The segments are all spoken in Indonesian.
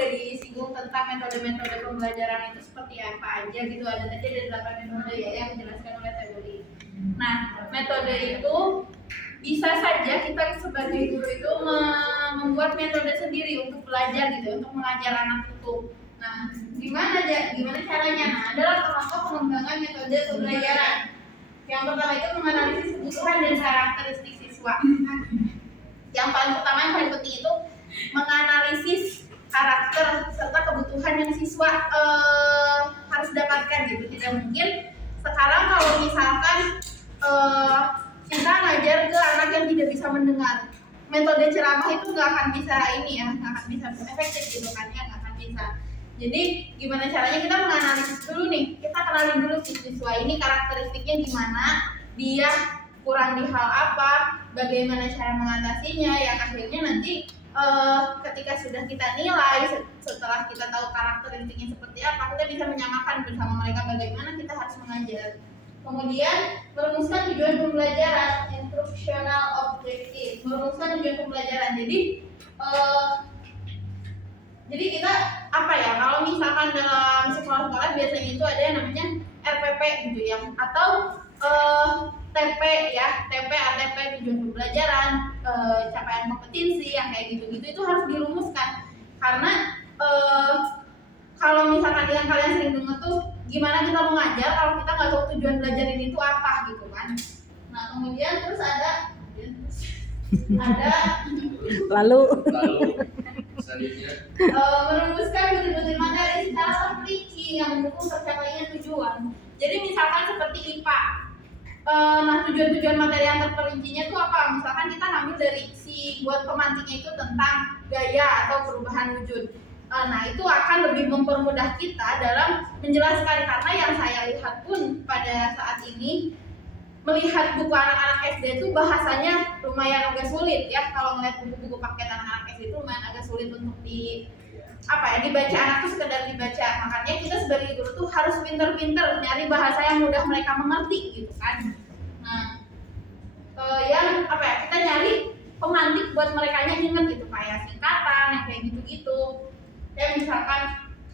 udah disinggung tentang metode-metode pembelajaran itu seperti apa aja gitu. Ada tadi ada 8 metode ya yang dijelaskan oleh Febri. Nah, metode itu bisa saja kita sebagai guru itu membuat metode sendiri untuk belajar gitu, untuk mengajar anak itu. Nah, gimana caranya? Nah, adalah langkah pengembangan metode pembelajaran. Yang pertama itu menganalisis kebutuhan dan karakteristik siswa. Yang paling pertama yang paling penting itu menganalisis karakter serta kebutuhan yang siswa harus dapatkan gitu. Tidak mungkin sekarang kalau misalkan kita ngajar ke anak yang tidak bisa mendengar, metode ceramah itu nggak akan bisa nggak akan bisa efektif gitu kan ya, nggak akan bisa. Jadi gimana caranya kita menganalisis dulu nih, kita kenalin dulu siswa ini karakteristiknya gimana, dia kurang di hal apa, bagaimana cara mengatasinya, yang akhirnya nanti ketika sudah kita nilai, setelah kita tahu karakteristiknya seperti apa, kita bisa menyamakan bersama mereka bagaimana kita harus mengajar. Kemudian merumuskan tujuan pembelajaran, instructional objective, merumuskan tujuan pembelajaran. Jadi kita kalau misalkan dalam sekolah-sekolah biasanya itu ada yang namanya RPP gitu ya, atau TP ya, ATP tujuan pembelajaran, capaian kompetensi yang kayak gitu-gitu itu harus dirumuskan. Karena kalau misalkan yang kalian sering dengar tuh gimana kita mau ngajar kalau kita nggak tahu tujuan belajar ini tuh apa gitu kan. Nah, kemudian terus ada lalu selanjutnya merumuskan betul-betul materi secara terperinci yang mendukung tercapainya tujuan. Jadi misalkan seperti IPA, nah tujuan materi yang terperincinya itu apa? Misalkan kita ngambil dari buat pemantiknya itu tentang gaya atau perubahan wujud. Nah itu akan lebih mempermudah kita dalam menjelaskan, karena yang saya lihat pun pada saat ini melihat buku anak-anak SD itu bahasanya lumayan agak sulit ya. Kalau melihat buku-buku paket anak-anak SD itu lumayan agak sulit untuk dibaca anak tuh sekedar dibaca. Makanya kita sebagai guru tuh harus pinter-pinter nyari bahasa yang mudah mereka mengerti gitu kan. Nah, kita nyari pemantik buat mereka ingat gitu, kayak singkatan yang kayak gitu-gitu. Kayak misalkan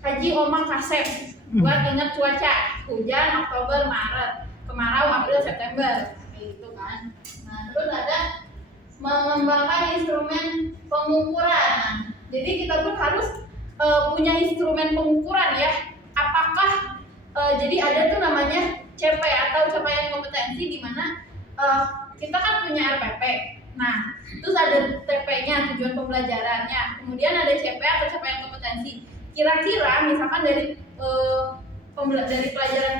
Haji Omang Kasep buat ingat cuaca, hujan Oktober Maret, kemarau April September, kayak gitu kan. Nah, terus ada mengembangkan instrumen pengukuran. Nah, jadi kita pun harus punya instrumen pengukuran ya. Apakah jadi ada tuh namanya CP atau capaian kompetensi, di mana kita kan punya RPP. Nah, terus ada TP-nya, tujuan pembelajarannya. Kemudian ada CP atau capaian kompetensi. Kira-kira misalkan dari pelajaran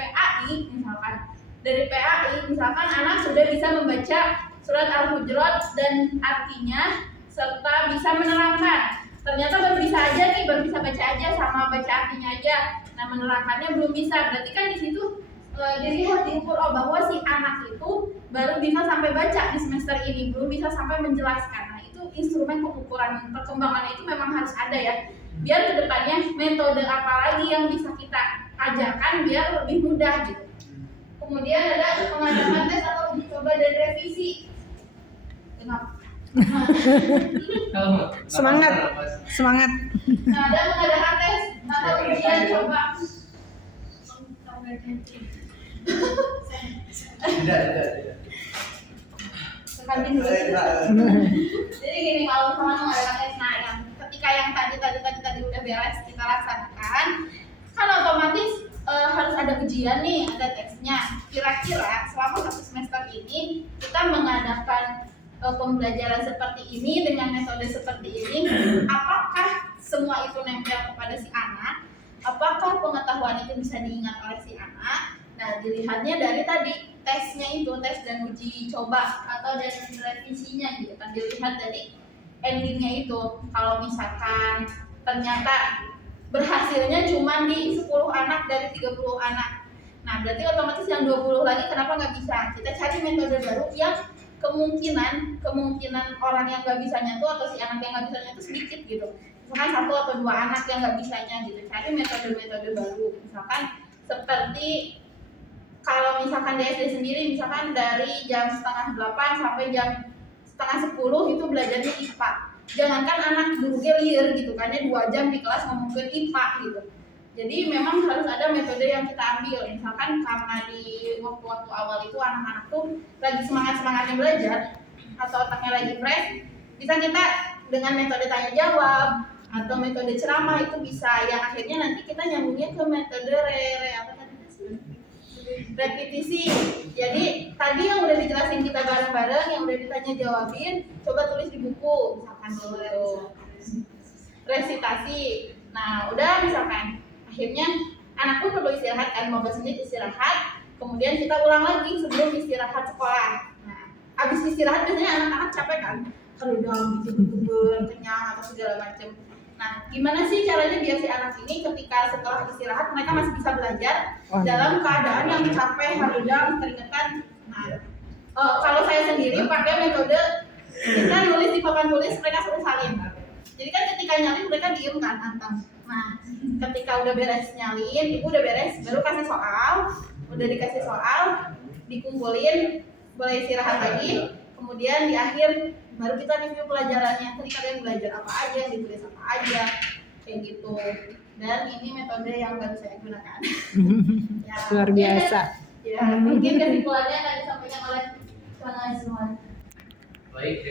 PAI misalkan anak sudah bisa membaca surat Al-Hujurat dan artinya serta bisa menerangkan. Ternyata baru bisa baca aja sama baca artinya aja. Nah, menerangkannya belum bisa. Berarti kan di situ dilihat diukur bahwa si anak itu baru bisa sampai baca di semester ini, belum bisa sampai menjelaskan. Nah, itu instrumen pengukuran perkembangan itu memang harus ada ya. Biar kedepannya metode apa lagi yang bisa kita ajarkan biar lebih mudah gitu. Kemudian ada pengadakan tes atau uji coba dan revisi. Kenapa? Semangat. Nah, ada pengadakan tes atau ujian coba. Tidak. Sekali dulu. Jadi gini, kalau misalnya mengadakan tes, nah ketika yang tadi udah beres kita laksanakan, kan otomatis harus ada ujian nih, ada tesnya. Kira-kira selama 1 semester ini kita mengadakan pembelajaran seperti ini dengan metode seperti ini, apakah semua itu nempel kepada si anak? Apakah pengetahuan itu bisa diingat oleh si anak? Nah, dilihatnya dari tadi tesnya itu, tes dan uji coba atau dari revisinya gitu kan, dilihat dari endingnya itu. Kalau misalkan ternyata berhasilnya cuma di 10 anak dari 30 anak, nah berarti otomatis yang 20 lagi kenapa nggak bisa? Kita cari metode baru yang kemungkinan orang yang nggak bisanya tuh atau si anak yang nggak bisanya tuh sedikit gitu. Misalkan 1 atau 2 anak yang nggak bisanya gitu, cari metode-metode baru. Misalkan seperti kalau misalkan di SD sendiri, misalkan dari jam 7:30 sampai jam 9:30 itu belajarnya IPA. jangankan anak gurunya liar gitu kan ya 2 jam di kelas ngomongin IPA gitu. Jadi memang harus ada metode yang kita ambil. Misalkan karena di waktu-waktu awal itu anak-anak tuh lagi semangat-semangatnya belajar atau otaknya lagi fresh, bisa kita dengan metode tanya jawab atau metode ceramah itu bisa yang akhirnya nanti kita nyambungnya ke metode repetisi. Jadi tadi yang udah dijelasin kita bareng-bareng, yang udah ditanya jawabin, coba tulis di buku misalkan dulu. Resitasi. Nah, udah misalkan akhirnya anak pun perlu istirahat kan, 15 menit istirahat, kemudian kita ulang lagi sebelum istirahat sekolah. Nah, abis istirahat biasanya anak-anak capek kan, kalau udah gitu kenyang atau segala macam. Nah, gimana sih caranya biar si anak ini ketika setelah istirahat mereka masih bisa belajar dalam keadaan yang capek, haludan, keringetan. Nah, kalau saya sendiri pakai metode kita nulis di papan tulis, mereka suruh salin. Jadi kan ketika nyalin mereka diem kan, anteng. Nah, ketika udah beres nyalin, ibu udah beres, baru kasih soal, udah dikasih soal, dikumpulin, boleh istirahat lagi, kemudian di akhir baru kita review pelajarannya. Tadi kalian belajar apa aja, ditulis apa aja, kayak gitu. Dan ini metode yang baru saya gunakan. Ya, Luar biasa. Ya, mungkin kesimpulannya akan disampaikan oleh semua. Baik.